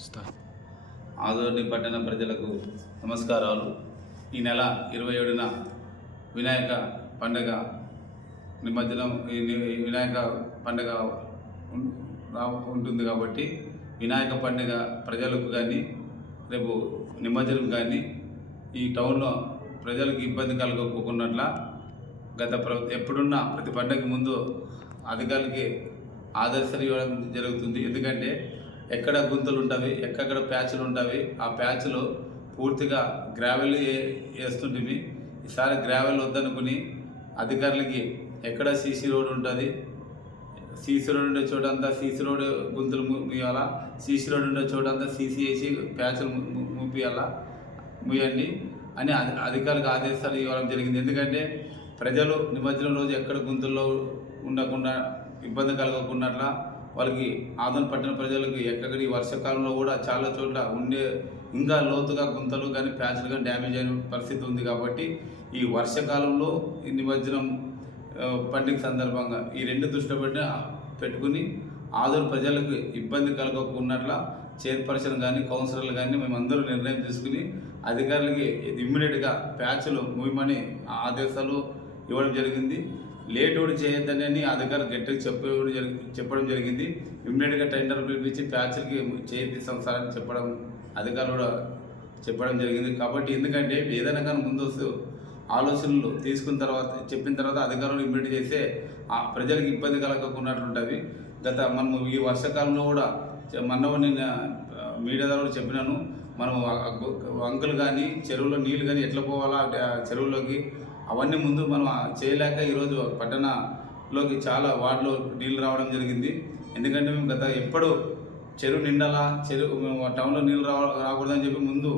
Start Adoni పట్టణ ప్రజలకు నమస్కారాలు. ఈ నెల ఇరవై ఏడున వినాయక పండగ నిమజ్జనం ఈ వినాయక పండగ రా- ఉంటుంది కాబట్టి వినాయక పండుగ ప్రజలకు కానీ రేపు నిమజ్జనం కానీ ఈ టౌన్లో ప్రజలకు ఇబ్బంది కలగకోకున్నట్ల గత ప్ర ఎప్పుడున్న ప్రతి పండగ ముందు అధికారులకి ఆదర్శలు ఇవ్వడం జరుగుతుంది. ఎందుకంటే ఎక్కడ గుంతలు ఉంటాయి ఎక్కడెక్కడ ప్యాచ్లు ఉంటాయి ఆ ప్యాచ్లు పూర్తిగా గ్రావెల్ వేస్తుంటివి ఈసారి గ్రావెల్ వద్దనుకుని అధికారులకి ఎక్కడ సీసీ రోడ్ ఉంటుంది? సీసీ రోడ్ ఉండే చోట అంతా సీసీ రోడ్ గుంతలు మూయాలా సీసీ రోడ్ ఉండే చోట అంతా సీసీ వేసి ప్యాచ్లు మూపియాలా మూయండి అని అధికారులకు ఆదేశాలు ఇవ్వడం జరిగింది. ఎందుకంటే ప్రజలు నిమజ్జనం రోజు ఎక్కడ గుంతుల్లో ఉండకుండా ఇబ్బంది కలగకున్నట్ల వాళ్ళకి ఆదరణ పట్టిన ప్రజలకు ఎక్కడి వర్షాకాలంలో కూడా చాలా చోట్ల ఉండే ఇంకా లోతుగా గుంతలు కానీ ప్యాచ్లు కానీ డ్యామేజ్ అయిన పరిస్థితి ఉంది కాబట్టి ఈ వర్షాకాలంలో ఈ నిమజ్జనం పండుగ సందర్భంగా ఈ రెండు దృష్టిలో పెట్టి పెట్టుకుని ఆదరణ ప్రజలకు ఇబ్బంది కలగకున్నట్ల చైర్పర్సన్ కానీ కౌన్సిలర్లు కానీ మేమందరూ నిర్ణయం తీసుకుని అధికారులకి ఇమ్మీడియట్గా ప్యాచ్లు మూయమని ఆదేశాలు ఇవ్వడం జరిగింది. లేట్ కూడా చేయొద్దని అధికారులు గట్టిగా చెప్పడం జరిగి చెప్పడం జరిగింది. ఇమ్మీడియట్గా టెండర్ పిలిపించి ప్యాచ్లకి చేయిస్తాం సార్ అని చెప్పడం అధికారులు కూడా చెప్పడం జరిగింది. కాబట్టి ఎందుకంటే ఏదైనా కానీ ముందు ఆలోచనలు తీసుకున్న తర్వాత చెప్పిన తర్వాత అధికారులు ఇమ్మీడియట్ చేస్తే ఆ ప్రజలకు ఇబ్బంది కలగకున్నట్లుంటుంది గత మనము ఈ వర్షాకాలంలో కూడా మన్నవ నేను మీడియా ద్వారా చెప్పినాను. మనం అంకులు కానీ చెరువులో నీళ్ళు కానీ ఎట్లా పోవాలా చెరువులోకి అవన్నీ ముందు మనం చేయలేక ఈరోజు పట్టణంలోకి చాలా వార్డులో నీళ్ళు రావడం జరిగింది. ఎందుకంటే మేము గత ఎప్పుడు చెరువు నిండాలా చెరువు మేము టౌన్లో నీళ్ళు రావ రాకూడదని చెప్పి ముందు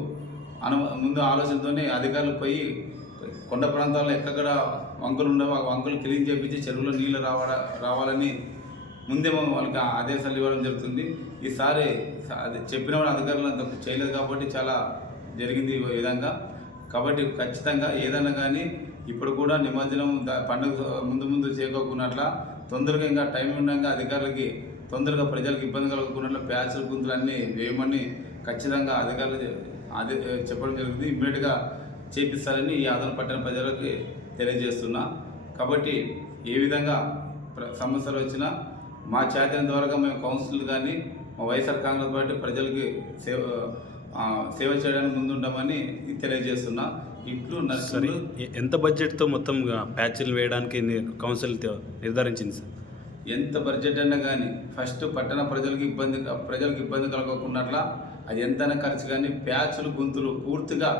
అను ముందు ఆలోచనతోనే అధికారులు పోయి కొండ ప్రాంతాల్లో ఎక్కడ వంకలు ఉండవు ఆ వంకలు క్లీన్ చేపించి చెరువులో నీళ్ళు రావడ రావాలని ముందేమో వాళ్ళకి ఆదేశాలు ఇవ్వడం జరుగుతుంది. ఈసారి అది చెప్పిన వాళ్ళు అధికారులు అంత చేయలేదు కాబట్టి చాలా జరిగింది ఈ విధంగా. కాబట్టి ఖచ్చితంగా ఏదైనా కానీ ఇప్పుడు కూడా నిమజ్జనం పండుగ ముందు ముందు చేకోకున్నట్ల తొందరగా ఇంకా టైం ఉండగా అధికారులకి తొందరగా ప్రజలకు ఇబ్బంది కలగకున్నట్లు ప్యాచులు గుంతులు అన్నీ వేయమని ఖచ్చితంగా అధికారులు అది చెప్పడం జరుగుతుంది. ఇమ్మీడియట్గా చేపిస్తారని ఈ ఆదరణ పట్టిన ప్రజలకి తెలియజేస్తున్నా. కాబట్టి ఏ విధంగా ప్ర- సమస్యలు వచ్చినా మా చేతన ద్వారా మేము కౌన్సిల్ కానీ మా వైఎస్ఆర్ కాంగ్రెస్ పార్టీ ప్రజలకి సేవ సేవ చేయడానికి ముందుంటామని తెలియజేస్తున్నా. ఇట్లు సరే నర్సరీ ఎంత బడ్జెట్తో మొత్తం ప్యాచ్లు వేయడానికి కౌన్సిల్ నిర్ధారించింది సార్? ఎంత బడ్జెట్ అయినా కానీ ఫస్ట్ పట్టణ ప్రజలకు ఇబ్బంది ప్రజలకు ఇబ్బంది కలగకున్నట్ల అది ఎంతైనా ఖర్చు కానీ ప్యాచ్లు గుంతులు పూర్తిగా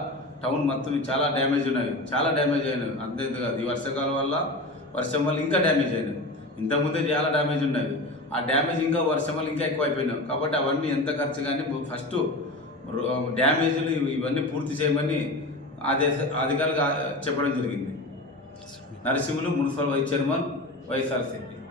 టౌన్ మొత్తం చాలా డ్యామేజ్ ఉన్నాయి. చాలా డ్యామేజ్ అయినాయి. అంతే కాదు. ఈ వర్షాకాలం వల్ల వర్షం వల్ల ఇంకా డ్యామేజ్ అయినాయి. ఇంతకుముందే చాలా డ్యామేజ్ ఉన్నాయి. ఆ డ్యామేజ్ ఇంకా వర్షం వల్ల ఇంకా ఎక్కువ అయిపోయినాయి కాబట్టి అవన్నీ ఎంత ఖర్చు కానీ ఫస్ట్ డ్యామేజ్లు ఇవి- ఇవన్నీ పూర్తి చేయమని ఆదేశ అధికారులకు చెప్పడం జరిగింది. Narasimhulu municipal vice chairman YSRC